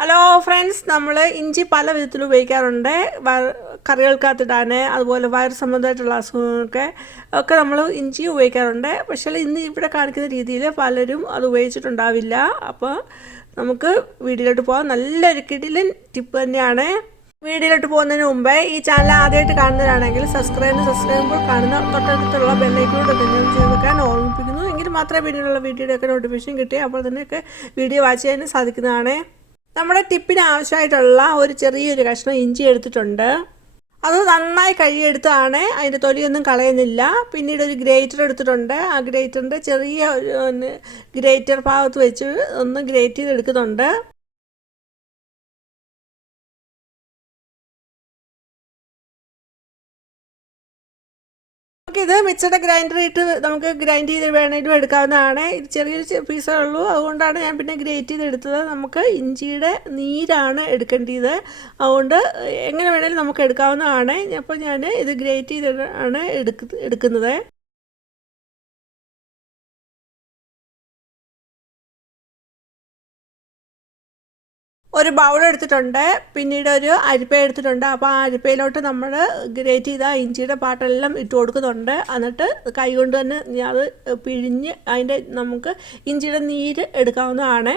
Hello friends, നമ്മൾ ഇഞ്ചി പല വിധത്തിൽ ഉപയോഗിക്കാറുണ്ട്. കറികൾക്കകത്തിടാൻ, അതുപോലെ വയറ് സംബന്ധമായിട്ടുള്ള അസുഖങ്ങൾക്ക് നമ്മൾ ഇഞ്ചി ഉപയോഗിക്കാറുണ്ട്. പക്ഷേ ഇന്ന് ഇവിടെ കാണിക്കുന്ന രീതിയിൽ പലരും അത് ഉപയോഗിച്ചിട്ടുണ്ടാവില്ല. അപ്പോൾ നമുക്ക് വീഡിയോയിലോട്ട് പോകാം. നല്ലൊരു കിടിലൻ ടിപ്പ് തന്നെയാണ്. വീഡിയോയിലോട്ട് പോകുന്നതിന് മുമ്പേ ഈ ചാനൽ ആദ്യമായിട്ട് കാണുന്നവരാണെങ്കിൽ സബ്സ്ക്രൈബ് ചെയ്യുമ്പോൾ കാണുന്ന തൊട്ടടുത്തുള്ള ബെല്ലൈക്കനോട് തന്നെ ചെയ്ത് വെക്കാൻ ഓർമ്മിപ്പിക്കുന്നു. എങ്കിൽ മാത്രമേ പിന്നീടുള്ള വീഡിയോയുടെയൊക്കെ നോട്ടിഫിക്കേഷൻ കിട്ടി അപ്പോൾ തന്നെയൊക്കെ വീഡിയോ വാച്ച് ചെയ്യാൻ സാധിക്കുന്നതാണ്. നമ്മുടെ ടിപ്പിന് ആവശ്യമായിട്ടുള്ള ഒരു ചെറിയൊരു കഷ്ണം ഇഞ്ചി എടുത്തിട്ടുണ്ട്. അത് നന്നായി കഴുകിയെടുത്താണ്, അതിൻ്റെ തൊലിയൊന്നും കളയുന്നില്ല. പിന്നീട് ഒരു ഗ്രേറ്റർ എടുത്തിട്ടുണ്ട്. ആ ഗ്രേറ്ററിൻ്റെ ചെറിയ ഗ്രേറ്റർ ഭാഗത്ത് വെച്ച് ഒന്ന് ഗ്രേറ്റ് ചെയ്തെടുക്കുന്നുണ്ട്. ഇത് മിക്സഡ് ഗ്രൈൻഡർ ഇട്ട് നമുക്ക് ഗ്രൈൻഡ് ചെയ്ത് വേണമെങ്കിലും എടുക്കാവുന്നതാണ്. ഇത് ചെറിയൊരു പീസേ ഉള്ളൂ, അതുകൊണ്ടാണ് ഞാൻ പിന്നെ ഗ്രേറ്റ് ചെയ്ത് എടുത്തത്. നമുക്ക് ഇഞ്ചിയുടെ നീരാണ് എടുക്കേണ്ടത്, അതുകൊണ്ട് എങ്ങനെ വേണമെങ്കിലും നമുക്ക് എടുക്കാവുന്നതാണ്. അപ്പോൾ ഞാൻ ഇത് ഗ്രേറ്റ് ചെയ്താണ് എടുക്കുന്നത്. ഒരു ബൗൾ എടുത്തിട്ടുണ്ട്, പിന്നീട് ഒരു അരിപ്പ എടുത്തിട്ടുണ്ട്. അപ്പോൾ ആ അരിപ്പയിലോട്ട് നമ്മൾ ഗ്രേറ്റ് ചെയ്ത ഇഞ്ചിയുടെ പാട്ടെല്ലാം ഇട്ട് കൊടുക്കുന്നുണ്ട്. എന്നിട്ട് കൈ കൊണ്ട് തന്നെ അത് പിഴിഞ്ഞ് അതിൻ്റെ നമുക്ക് ഇഞ്ചിയുടെ നീര് എടുക്കാവുന്നതാണ്.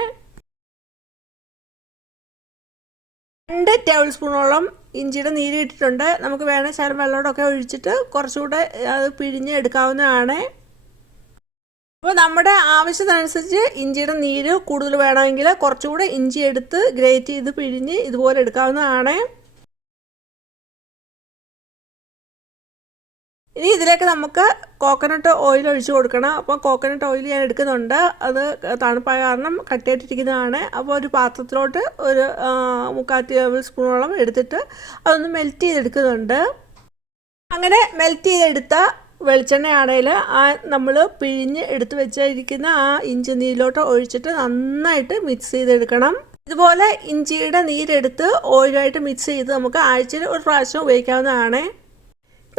2 ടേബിൾ സ്പൂണോളം ഇഞ്ചിയുടെ നീര് ഇട്ടിട്ടുണ്ട്. നമുക്ക് വേണേൽ ശകലം വെള്ളമൊക്കെ ഒഴിച്ചിട്ട് കുറച്ചുകൂടെ അത് പിഴിഞ്ഞ് എടുക്കാവുന്നതാണ്. അപ്പോൾ നമ്മുടെ ആവശ്യത്തിനനുസരിച്ച് ഇഞ്ചിയുടെ നീര് കൂടുതൽ വേണമെങ്കിൽ കുറച്ചുകൂടെ ഇഞ്ചി എടുത്ത് ഗ്രേറ്റ് ചെയ്ത് പിഴിഞ്ഞ് ഇതുപോലെ എടുക്കാവുന്നതാണ്. ഇനി ഇതിലേക്ക് നമുക്ക് കോക്കനട്ട് ഓയിൽ ഒഴിച്ച് കൊടുക്കണം. അപ്പോൾ കോക്കനട്ട് ഓയിൽ ഞാൻ എടുക്കുന്നുണ്ട്. അത് തണുപ്പായ കാരണം കട്ടിയായിട്ടിരിക്കുന്നതാണ്. അപ്പോൾ ഒരു പാത്രത്തിലോട്ട് ഒരു 3/4 ടേബിൾ സ്പൂണോളം എടുത്തിട്ട് അതൊന്ന് മെൽറ്റ് ചെയ്തെടുക്കുന്നുണ്ട്. അങ്ങനെ മെൽറ്റ് ചെയ്തെടുത്ത വെളിച്ചെണ്ണയാണെങ്കിൽ നമ്മൾ പിഴിഞ്ഞ് എടുത്ത് വെച്ചിരിക്കുന്ന ആ ഇഞ്ചി നീരിലോട്ട് ഒഴിച്ചിട്ട് നന്നായിട്ട് മിക്സ് ചെയ്തെടുക്കണം. ഇതുപോലെ ഇഞ്ചിയുടെ നീരെടുത്ത് ഓയിലായിട്ട് മിക്സ് ചെയ്ത് നമുക്ക് ആഴ്ചയിൽ ഒരു പ്രാവശ്യം ഉപയോഗിക്കാവുന്നതാണ്.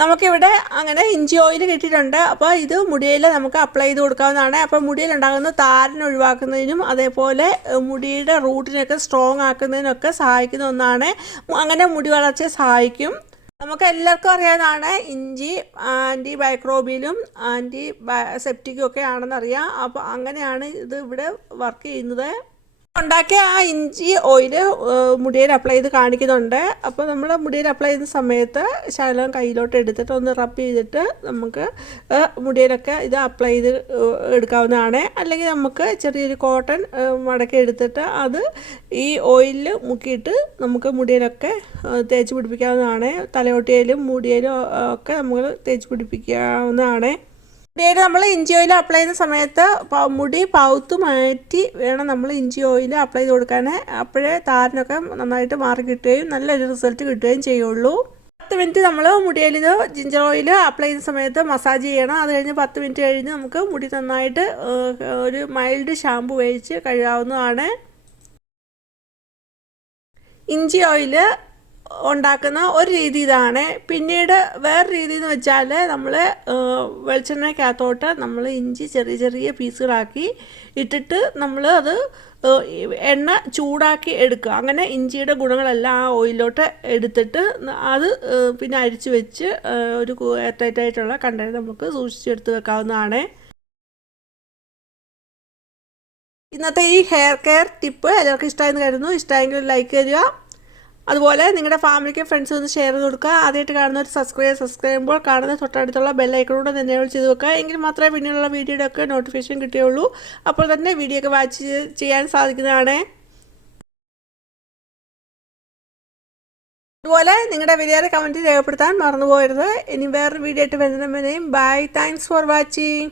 നമുക്കിവിടെ അങ്ങനെ ഇഞ്ചി ഓയിൽ കിട്ടിയിട്ടുണ്ട്. അപ്പോൾ ഇത് മുടിയിൽ നമുക്ക് അപ്ലൈ ചെയ്ത് കൊടുക്കാവുന്നതാണ്. അപ്പോൾ മുടിയിലുണ്ടാകുന്ന താരൻ ഒഴിവാക്കുന്നതിനും അതേപോലെ മുടിയുടെ റൂട്ടിനൊക്കെ സ്ട്രോങ് ആക്കുന്നതിനൊക്കെ സഹായിക്കുന്ന ഒന്നാണ്. അങ്ങനെ മുടി വളർച്ചയെ സഹായിക്കും. നമുക്ക് എല്ലാവർക്കും അറിയാവുന്നതാണ് ഇഞ്ചി ആൻറ്റി മൈക്രോബിയലും ആൻറ്റി സെപ്റ്റിക്കും ഒക്കെ ആണെന്നറിയാം. അപ്പോൾ അങ്ങനെയാണ് ഇത് ഇവിടെ വർക്ക് ചെയ്യുന്നത്. ഉണ്ടാക്കിയ ആ ഇഞ്ചി ഓയിൽ മുടിയിൽ അപ്ലൈ ചെയ്ത് കാണിക്കുന്നുണ്ട്. അപ്പോൾ നമ്മൾ മുടിയിൽ അപ്ലൈ ചെയ്യുന്ന സമയത്ത് ശകലം കയ്യിലോട്ട് എടുത്തിട്ട് ഒന്ന് റബ്ബ് ചെയ്തിട്ട് നമുക്ക് മുടിയിലൊക്കെ ഇത് അപ്ലൈ ചെയ്ത് എടുക്കാവുന്നതാണ്. അല്ലെങ്കിൽ നമുക്ക് ചെറിയൊരു കോട്ടൺ മടക്കി എടുത്തിട്ട് അത് ഈ ഓയിലിൽ മുക്കിയിട്ട് നമുക്ക് മുടിയിലൊക്കെ തേച്ച് പിടിപ്പിക്കാവുന്നതാണ്. തലയോട്ടിയിലും മുടിയിലും ഒക്കെ നമുക്ക് തേച്ച് പിടിപ്പിക്കാവുന്നതാണ്. മുടിയിൽ നമ്മൾ ഇഞ്ചി ഓയിൽ അപ്ലൈ ചെയ്യുന്ന സമയത്ത് മുടി പൗത്ത് മാറ്റി വേണം നമ്മൾ ഇഞ്ചി ഓയിൽ അപ്ലൈ ചെയ്ത് കൊടുക്കാൻ. അപ്പോഴേ താരനൊക്കെ നന്നായിട്ട് മാറി കിട്ടുകയും നല്ലൊരു റിസൾട്ട് കിട്ടുകയും ചെയ്യുള്ളൂ. 10 മിനിറ്റ് നമ്മൾ മുടിയിൽ ഇത് ജിഞ്ചർ ഓയിൽ അപ്ലൈ ചെയ്യുന്ന സമയത്ത് മസാജ് ചെയ്യണം. അത് കഴിഞ്ഞ് 10 മിനിറ്റ് കഴിഞ്ഞ് നമുക്ക് മുടി നന്നായിട്ട് ഒരു മൈൽഡ് ഷാമ്പു ഉപയോഗിച്ച് കഴുകാവുന്നതാണ്. ഇഞ്ചി ഓയിൽ ഉണ്ടാക്കുന്ന ഒരു രീതി ഇതാണ്. പിന്നീട് വേറെ രീതി എന്ന് വെച്ചാൽ നമ്മൾ വെളിച്ചെണ്ണയ്ക്കകത്തോട്ട് നമ്മൾ ഇഞ്ചി ചെറിയ ചെറിയ പീസുകളാക്കി ഇട്ടിട്ട് നമ്മൾ അത് എണ്ണ ചൂടാക്കി എടുക്കുക. അങ്ങനെ ഇഞ്ചിയുടെ ഗുണങ്ങളെല്ലാം ആ ഓയിലോട്ട് എടുത്തിട്ട് അത് പിന്നെ അരിച്ച് വെച്ച് ഒരു എയർടൈറ്റായിട്ടുള്ള കണ്ടെയ്നർ നമുക്ക് സൂക്ഷിച്ചെടുത്ത് വെക്കാവുന്നതാണ്. ഇന്നത്തെ ഈ ഹെയർ കെയർ ടിപ്പ് എല്ലാവർക്കും ഇഷ്ടമായെന്ന് കരുതുന്നു. ഇഷ്ടമായെങ്കിൽ ലൈക്ക് തരിക. അതുപോലെ നിങ്ങളുടെ ഫാമിലിക്കും ഫ്രണ്ട്സും ഒന്ന് ഷെയർ ചെയ്ത് കൊടുക്കുക. ആദ്യമായിട്ട് കാണുന്ന ഒരു സബ്സ്ക്രൈബ് ചെയ്യുമ്പോൾ കാണുന്ന തൊട്ടടുത്തുള്ള ബെല്ലൈക്കണോട് തന്നെ ചെയ്ത് വെക്കുക. എങ്കിൽ മാത്രമേ പിന്നെയുള്ള വീഡിയോയുടെ ഒക്കെ നോട്ടിഫിക്കേഷൻ കിട്ടുകയുള്ളൂ. അപ്പോൾ തന്നെ വീഡിയോ ഒക്കെ വാച്ച് ചെയ്യാൻ സാധിക്കുന്നതാണ്. അതുപോലെ നിങ്ങളുടെ വിലയേറെ കമൻറ്റ് രേഖപ്പെടുത്താൻ മറന്നുപോകരുത്. ഇനി വേറൊരു വീഡിയോ ആയിട്ട് വരുന്നതിനും ബൈ. Thanks for watching.